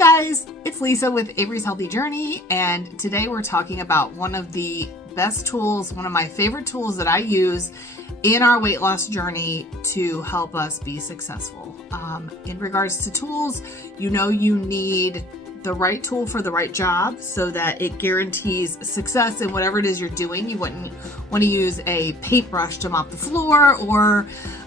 guys, it's Lisa with Avery's Healthy Journey, and today we're talking about one of the best tools, one of my favorite tools that I use in our weight loss journey to help us be successful. In regards to tools, you know you need the right tool for the right job so that it guarantees success in whatever it is you're doing. You wouldn't want to use a paintbrush to mop the floor or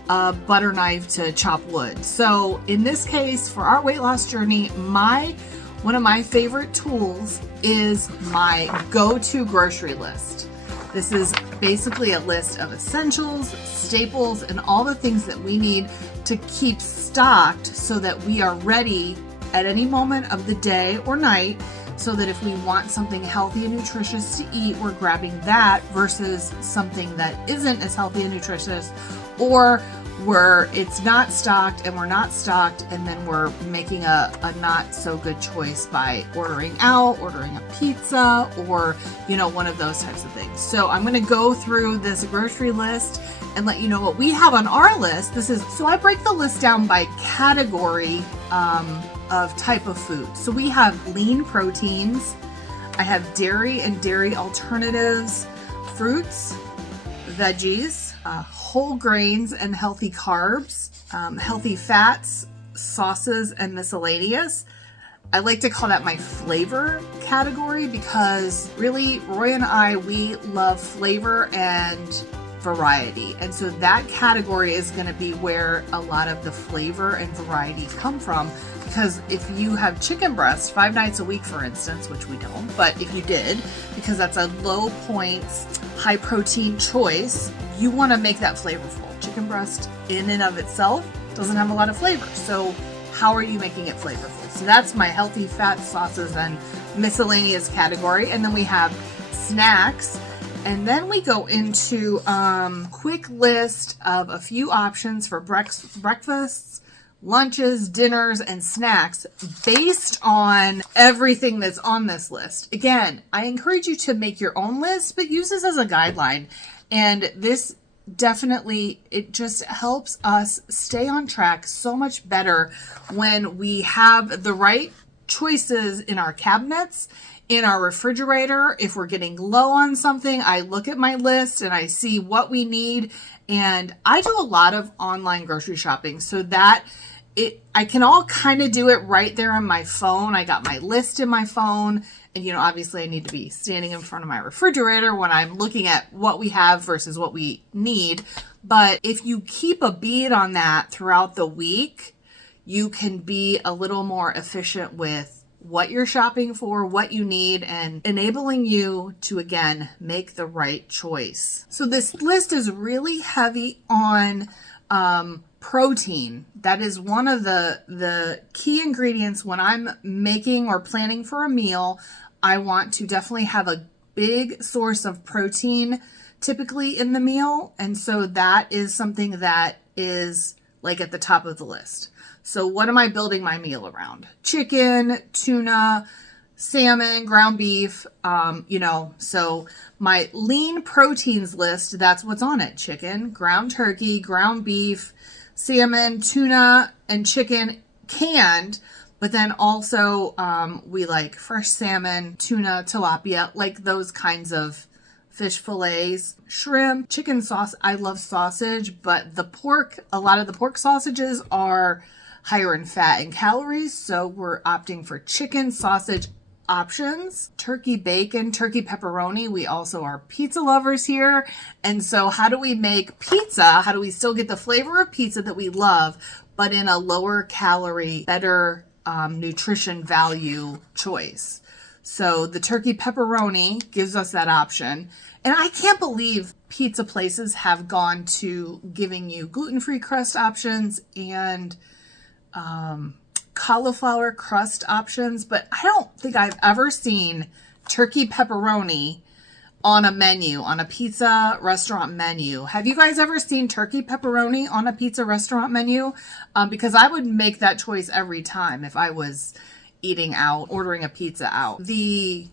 a butter knife to chop wood. So in this case, for our weight loss journey, one of my favorite tools is my go-to grocery list. This is basically a list of essentials, staples, and all the things that we need to keep stocked so that we are ready at any moment of the day or night, so that if we want something healthy and nutritious to eat, we're grabbing that versus something that isn't as healthy and nutritious, or where it's not stocked and we're not stocked, and then we're making a not so good choice by ordering out, ordering a pizza, or one of those types of things. So I'm going to go through this grocery list and let you know what we have on our list. So I break the list down by category of type of food. So we have lean proteins, I have dairy and dairy alternatives, fruits, veggies, whole grains and healthy carbs, healthy fats, sauces, and miscellaneous. I like to call that my flavor category because really Roy and I, we love flavor and variety. And so that category is going to be where a lot of the flavor and variety come from. Because if you have chicken breast 5 nights a week, for instance, which we don't, but if you did, because that's a low points, high protein choice, you want to make that flavorful. Chicken breast in and of itself doesn't have a lot of flavor. So how are you making it flavorful? So that's my healthy fat, sauces, and miscellaneous category. And then we have snacks. And then we go into quick list of a few options for breakfasts, lunches, dinners, and snacks based on everything that's on this list. Again, I encourage you to make your own list, but use this as a guideline. And this definitely, it just helps us stay on track so much better when we have the right choices in our cabinets, in our refrigerator. If we're getting low on something, I look at my list and I see what we need. And I do a lot of online grocery shopping so that I can all kind of do it right there on my phone. I got my list in my phone, and obviously I need to be standing in front of my refrigerator when I'm looking at what we have versus what we need. But if you keep a bead on that throughout the week, you can be a little more efficient with what you're shopping for, what you need, and enabling you to, again, make the right choice. So this list is really heavy on protein. That is one of the key ingredients when I'm making or planning for a meal. I want to definitely have a big source of protein typically in the meal. And so that is something that is like at the top of the list. So what am I building my meal around? Chicken, tuna, salmon, ground beef, so my lean proteins list, that's what's on it. Chicken, ground turkey, ground beef, salmon, tuna, and chicken canned. But then also we like fresh salmon, tuna, tilapia, like those kinds of fish fillets, shrimp, chicken sauce. I love sausage, but a lot of the pork sausages are higher in fat and calories. So we're opting for chicken sausage options, turkey bacon, turkey pepperoni. We also are pizza lovers here. And so how do we make pizza? How do we still get the flavor of pizza that we love, but in a lower calorie, better nutrition value choice? So the turkey pepperoni gives us that option. And I can't believe pizza places have gone to giving you gluten-free crust options and cauliflower crust options, but I don't think I've ever seen turkey pepperoni on a menu, on a pizza restaurant menu. Have you guys ever seen turkey pepperoni on a pizza restaurant menu? Because I would make that choice every time if I was eating out, ordering a pizza out. The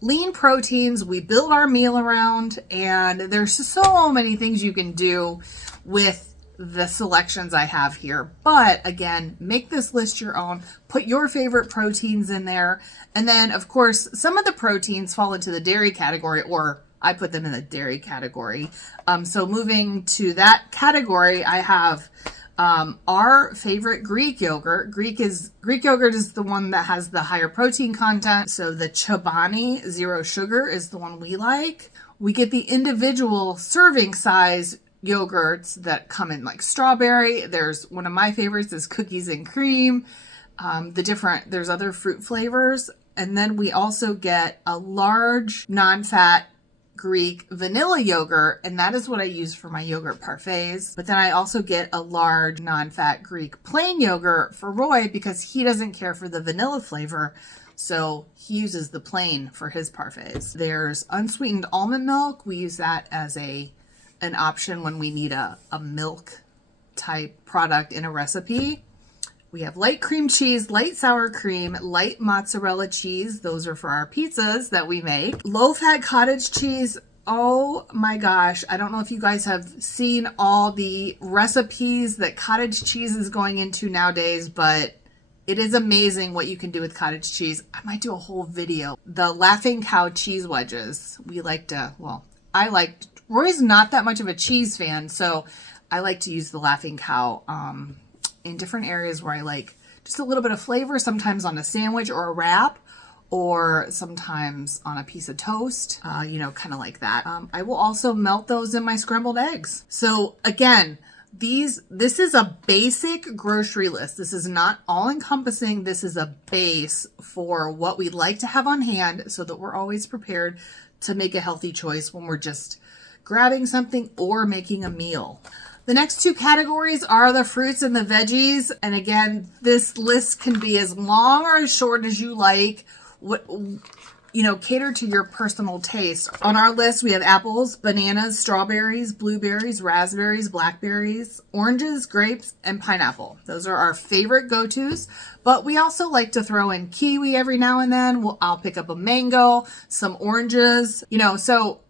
lean proteins we build our meal around, and there's so many things you can do with the selections I have here. But again, make this list your own. Put your favorite proteins in there. And then, of course, some of the proteins fall into the dairy category, or I put them in the dairy category. So moving to that category, I have our favorite Greek yogurt. Greek yogurt is the one that has the higher protein content. So the Chobani Zero Sugar is the one we like. We get the individual serving size yogurts that come in like strawberry. There's one of my favorites is cookies and cream. There's other fruit flavors. And then we also get a large non-fat Greek vanilla yogurt, and that is what I use for my yogurt parfaits. But then I also get a large non-fat Greek plain yogurt for Roy because he doesn't care for the vanilla flavor, so he uses the plain for his parfaits. There's unsweetened almond milk. We use that as an option when we need a milk type product in a recipe. We have light cream cheese, light sour cream, light mozzarella cheese. Those are for our pizzas that we make. Low-fat cottage cheese. Oh my gosh. I don't know if you guys have seen all the recipes that cottage cheese is going into nowadays, but it is amazing what you can do with cottage cheese. I might do a whole video. The Laughing Cow cheese wedges. Roy's not that much of a cheese fan, so I like to use the Laughing Cow in different areas where I like just a little bit of flavor, sometimes on a sandwich or a wrap, or sometimes on a piece of toast, kind of like that. I will also melt those in my scrambled eggs. So again, this is a basic grocery list. This is not all encompassing. This is a base for what we'd like to have on hand so that we're always prepared to make a healthy choice when we're just grabbing something or making a meal. The next two categories are the fruits and the veggies. And again, this list can be as long or as short as you like. Cater to your personal taste. On our list, we have apples, bananas, strawberries, blueberries, raspberries, blackberries, oranges, grapes, and pineapple. Those are our favorite go-tos. But we also like to throw in kiwi every now and then. I'll pick up a mango, some oranges, so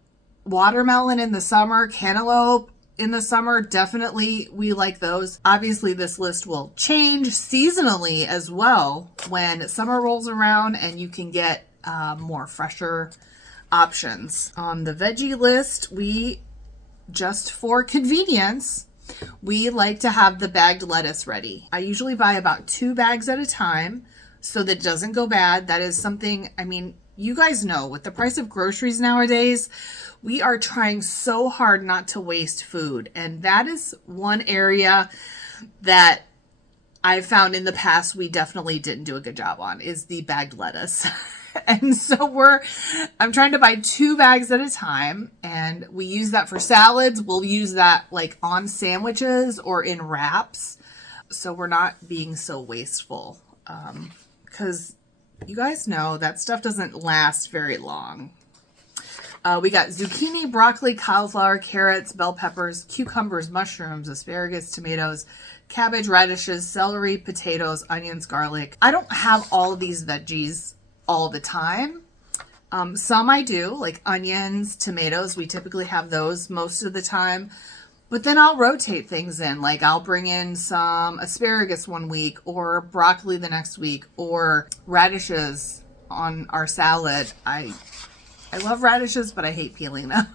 watermelon in the summer, cantaloupe in the summer, definitely we like those. Obviously, this list will change seasonally as well when summer rolls around and you can get more fresher options. On the veggie list, just for convenience, we like to have the bagged lettuce ready. I usually buy about 2 bags at a time so that it doesn't go bad. That is something, you guys know with the price of groceries nowadays, we are trying so hard not to waste food. And that is one area that I've found in the past we definitely didn't do a good job on, is the bagged lettuce. And so I'm trying to buy 2 bags at a time, and we use that for salads. We'll use that like on sandwiches or in wraps. So we're not being so wasteful. Because you guys know that stuff doesn't last very long. We got zucchini, broccoli, cauliflower, carrots, bell peppers, cucumbers, mushrooms, asparagus, tomatoes, cabbage, radishes, celery, potatoes, onions, garlic. I don't have all of these veggies all the time. Some I do, like onions, tomatoes. We typically have those most of the time. But then I'll rotate things in. Like I'll bring in some asparagus one week, or broccoli the next week, or radishes on our salad. I love radishes, but I hate peeling them.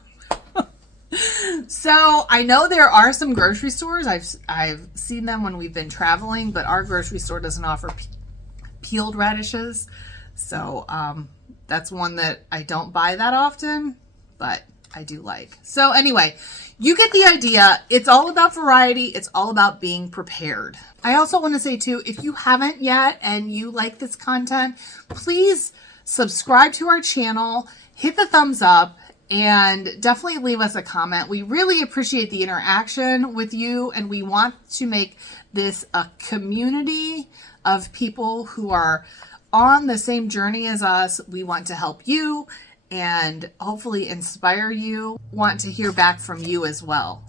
So I know there are some grocery stores. I've seen them when we've been traveling, but our grocery store doesn't offer peeled radishes. So that's one that I don't buy that often, but I do like. So anyway, you get the idea. It's all about variety. It's all about being prepared. I also want to say too, if you haven't yet and you like this content, please subscribe to our channel, hit the thumbs up, and definitely leave us a comment. We really appreciate the interaction with you, and we want to make this a community of people who are on the same journey as us. We want to help you and hopefully inspire you. Want to hear back from you as well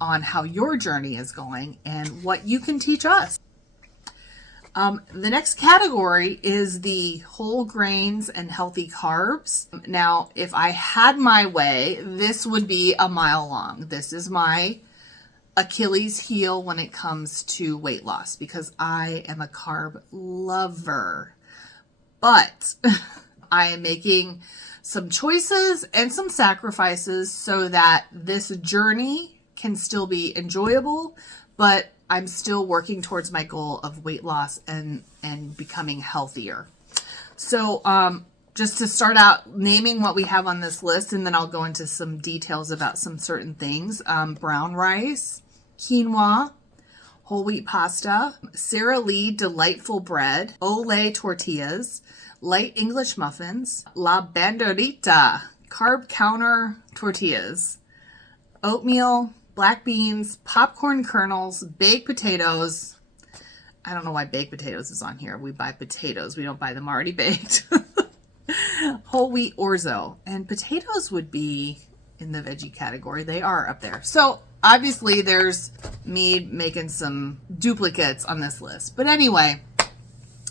on how your journey is going and what you can teach us. The next category is the whole grains and healthy carbs. Now, if I had my way, this would be a mile long. This is my Achilles heel when it comes to weight loss because I am a carb lover. But I am making some choices and some sacrifices so that this journey can still be enjoyable, but I'm still working towards my goal of weight loss and becoming healthier. So just to start out naming what we have on this list, and then I'll go into some details about some certain things. Brown rice, quinoa, whole wheat pasta, Sara Lee delightful bread, Olay tortillas, light English muffins, La Banderita carb counter tortillas, oatmeal, black beans, popcorn kernels, baked potatoes. I don't know why baked potatoes is on here. We buy potatoes. We don't buy them already baked. Whole wheat orzo. And potatoes would be in the veggie category. They are up there. So obviously there's me making some duplicates on this list. But anyway,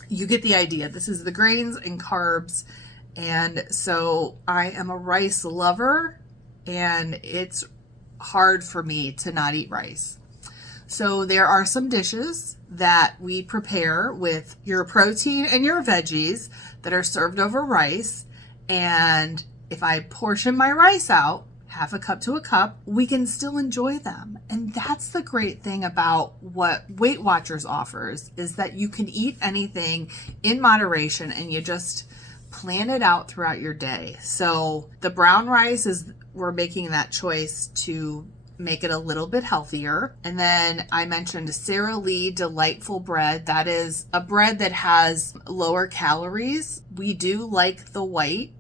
you get the idea. This is the grains and carbs. And so I am a rice lover, and it's hard for me to not eat rice. So there are some dishes that we prepare with your protein and your veggies that are served over rice. And if I portion my rice out, half a cup to a cup, we can still enjoy them. And that's the great thing about what Weight Watchers offers, is that you can eat anything in moderation and you just plan it out throughout your day. So the brown rice we're making that choice to make it a little bit healthier. And then I mentioned Sara Lee delightful bread. That is a bread that has lower calories. We do like the white,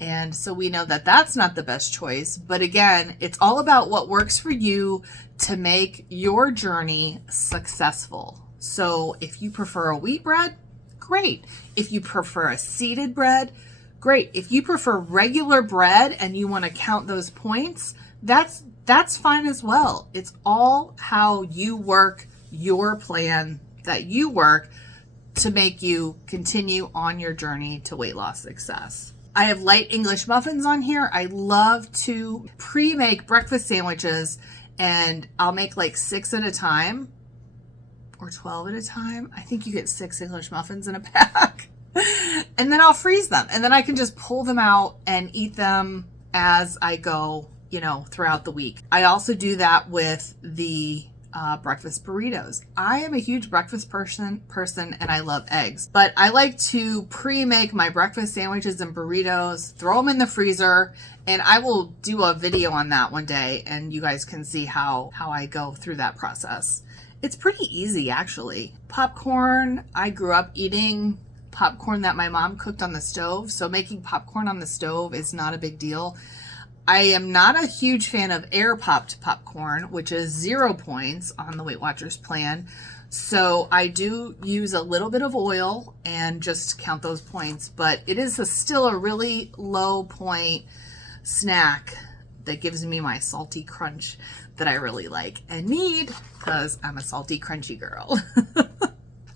and so we know that that's not the best choice. But again, it's all about what works for you to make your journey successful. So if you prefer a wheat bread, great. If you prefer a seeded bread, great. If you prefer regular bread and you want to count those points, that's fine as well. It's all how you work your plan that you work to make you continue on your journey to weight loss success. I have light English muffins on here. I love to pre-make breakfast sandwiches, and I'll make like 6 at a time or 12 at a time. I think you get 6 English muffins in a pack. And then I'll freeze them, and then I can just pull them out and eat them as I go, throughout the week. I also do that with the breakfast burritos. I am a huge breakfast person and I love eggs, but I like to pre-make my breakfast sandwiches and burritos, throw them in the freezer, and I will do a video on that one day, and you guys can see how I go through that process. It's pretty easy, actually. Popcorn, I grew up eating popcorn that my mom cooked on the stove, so making popcorn on the stove is not a big deal. I am not a huge fan of air popped popcorn, which is 0 points on the Weight Watchers plan. So I do use a little bit of oil and just count those points, but it is still a really low point snack that gives me my salty crunch that I really like and need, because I'm a salty crunchy girl.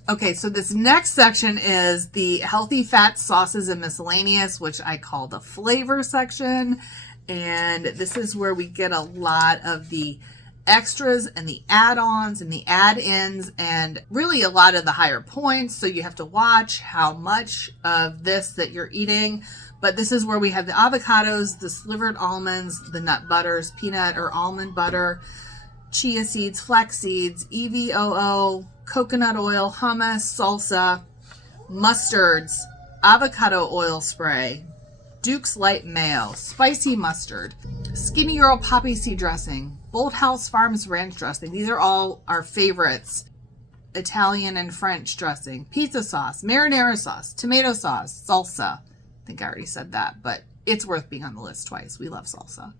Okay, so this next section is the healthy fat sauces and miscellaneous, which I call the flavor section. And this is where we get a lot of the extras and the add-ons and the add-ins, and really a lot of the higher points. So you have to watch how much of this that you're eating. But this is where we have the avocados, the slivered almonds, the nut butters, peanut or almond butter, chia seeds, flax seeds, EVOO, coconut oil, hummus, salsa, mustards, avocado oil spray, Duke's Light Mayo, spicy mustard, Skinny Girl poppy seed dressing, Bold House Farms ranch dressing. These are all our favorites. Italian and French dressing, pizza sauce, marinara sauce, tomato sauce, salsa. I think I already said that, but it's worth being on the list twice. We love salsa.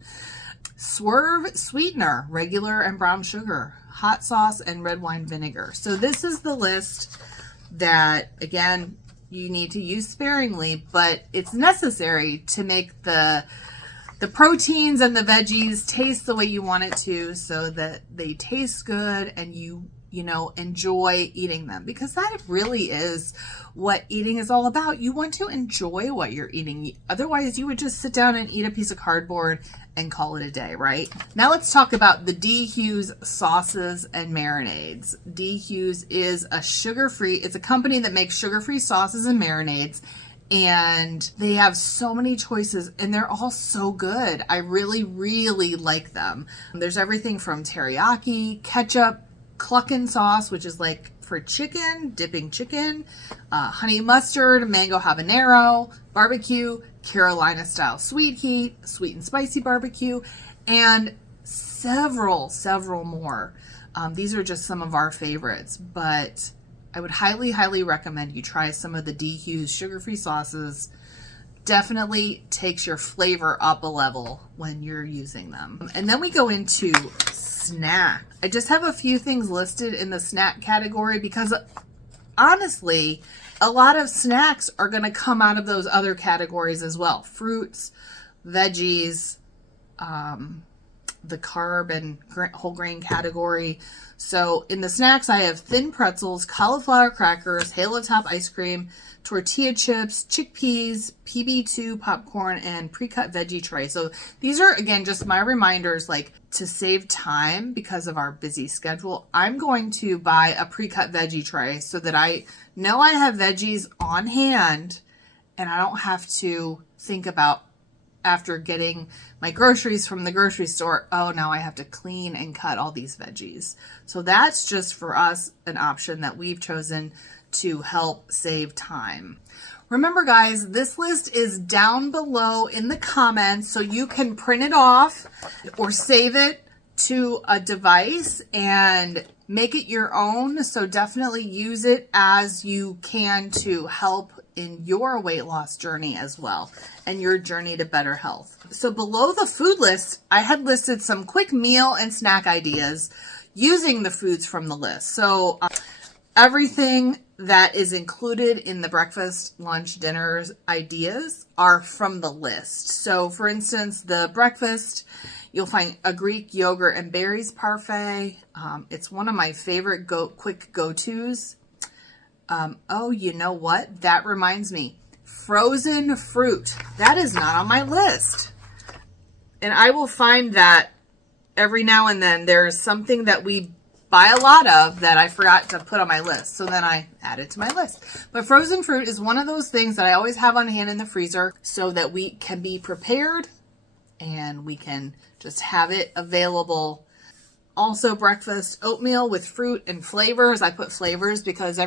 Swerve sweetener, regular and brown sugar, hot sauce, and red wine vinegar. So this is the list that, again, you need to use sparingly, but it's necessary to make the proteins and the veggies taste the way you want it to, so that they taste good and you enjoy eating them, because that really is what eating is all about. You want to enjoy what you're eating. Otherwise, you would just sit down and eat a piece of cardboard and call it a day, right? Now let's talk about the D. Hughes sauces and marinades. D. Hughes is it's a company that makes sugar-free sauces and marinades, and they have so many choices, and they're all so good. I really, really like them. There's everything from teriyaki, ketchup, cluckin sauce, which is like for chicken, dipping chicken, honey mustard, mango habanero, barbecue, Carolina style sweet heat, sweet and spicy barbecue, and several more. These are just some of our favorites, but I would highly, highly recommend you try some of the D. Hughes sugar-free sauces. Definitely takes your flavor up a level when you're using them. And then we go into snack. I just have a few things listed in the snack category because honestly, a lot of snacks are going to come out of those other categories as well. Fruits, veggies, the carb and whole grain category. So in the snacks, I have thin pretzels, cauliflower crackers, Halo Top ice cream, tortilla chips, chickpeas, PB2 popcorn, and pre-cut veggie tray. So these are, again, just my reminders, like to save time because of our busy schedule. I'm going to buy a pre-cut veggie tray so that I know I have veggies on hand and I don't have to think about, after getting my groceries from the grocery store, oh, now I have to clean and cut all these veggies. So that's just for us an option that we've chosen to help save time. Remember, guys, this list is down below in the comments, so you can print it off or save it to a device and make it your own. So definitely use it as you can to help in your weight loss journey as well, and your journey to better health. So below the food list, I had listed some quick meal and snack ideas using the foods from the list. So everything that is included in the breakfast, lunch, dinners ideas are from the list. So for instance, the breakfast, you'll find a Greek yogurt and berries parfait. It's one of my favorite quick go-tos. Oh, you know what? That reminds me. Frozen fruit. That is not on my list. And I will find that every now and then there's something that we buy a lot of that I forgot to put on my list. So then I add it to my list. But frozen fruit is one of those things that I always have on hand in the freezer so that we can be prepared and we can just have it available. Also, breakfast oatmeal with fruit and flavors. I put flavors because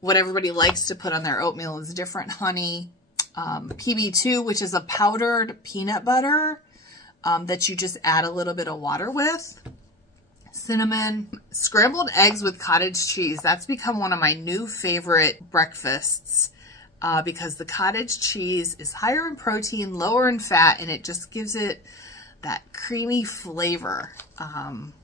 what everybody likes to put on their oatmeal is different. Honey, PB2, which is a powdered peanut butter that you just add a little bit of water with. Cinnamon, scrambled eggs with cottage cheese. That's become one of my new favorite breakfasts because the cottage cheese is higher in protein, lower in fat, and it just gives it that creamy flavor.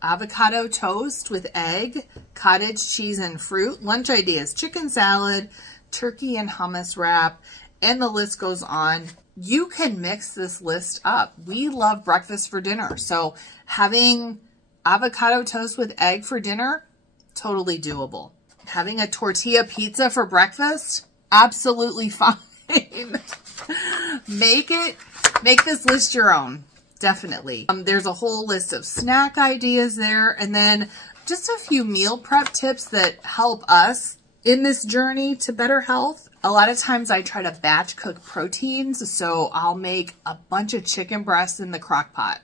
Avocado toast with egg, cottage cheese and fruit. Lunch ideas, chicken salad, turkey and hummus wrap, and the list goes on. You can mix this list up. We love breakfast for dinner. So having avocado toast with egg for dinner, totally doable. Having a tortilla pizza for breakfast, absolutely fine. Make this list your own. Definitely. There's a whole list of snack ideas there, and then just a few meal prep tips that help us in this journey to better health. A lot of times I try to batch cook proteins, so I'll make a bunch of chicken breasts in the crock pot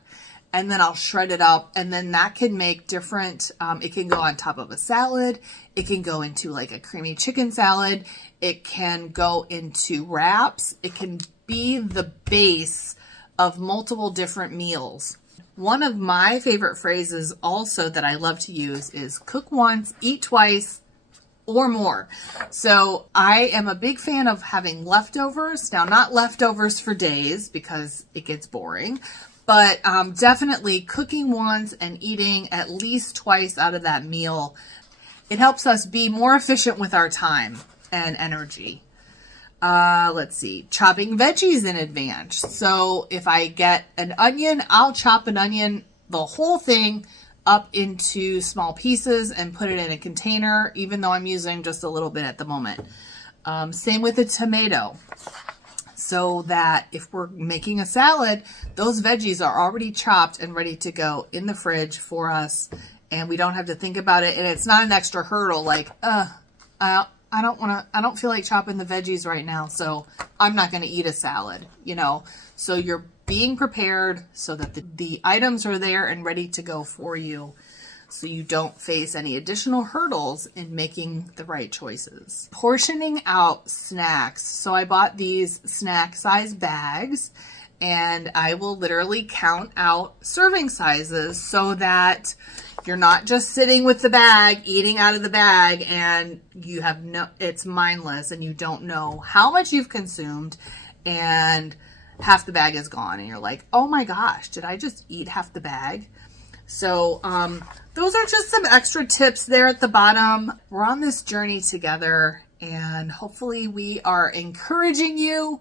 and then I'll shred it up, and then that can make different, it can go on top of a salad, it can go into like a creamy chicken salad, it can go into wraps, it can be the base of multiple different meals. One of my favorite phrases also that I love to use is cook once, eat twice, or more. So I am a big fan of having leftovers. Now, not leftovers for days because it gets boring, but definitely cooking once and eating at least twice out of that meal. It helps us be more efficient with our time and energy. Let's see, chopping veggies in advance. So if I get an onion, I'll chop an onion, the whole thing, up into small pieces and put it in a container, even though I'm using just a little bit at the moment. Same with the tomato. So that if we're making a salad, those veggies are already chopped and ready to go in the fridge for us, and we don't have to think about it. And it's not an extra hurdle like, I don't feel like chopping the veggies right now, so I'm not going to eat a salad, So you're being prepared so that the items are there and ready to go for you, so you don't face any additional hurdles in making the right choices. Portioning out snacks. So I bought these snack size bags, and I will literally count out serving sizes so that you're not just sitting with the bag, eating out of the bag, and it's mindless and you don't know how much you've consumed, and half the bag is gone and you're like, oh my gosh, did I just eat half the bag? So those are just some extra tips there at the bottom. We're on this journey together, and hopefully we are encouraging you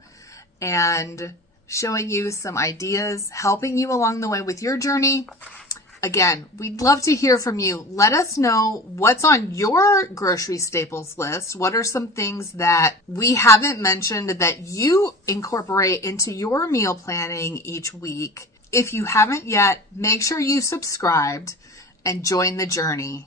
and showing you some ideas, helping you along the way with your journey. Again, we'd love to hear from you. Let us know what's on your grocery staples list. What are some things that we haven't mentioned that you incorporate into your meal planning each week? If you haven't yet, make sure you subscribed and join the journey.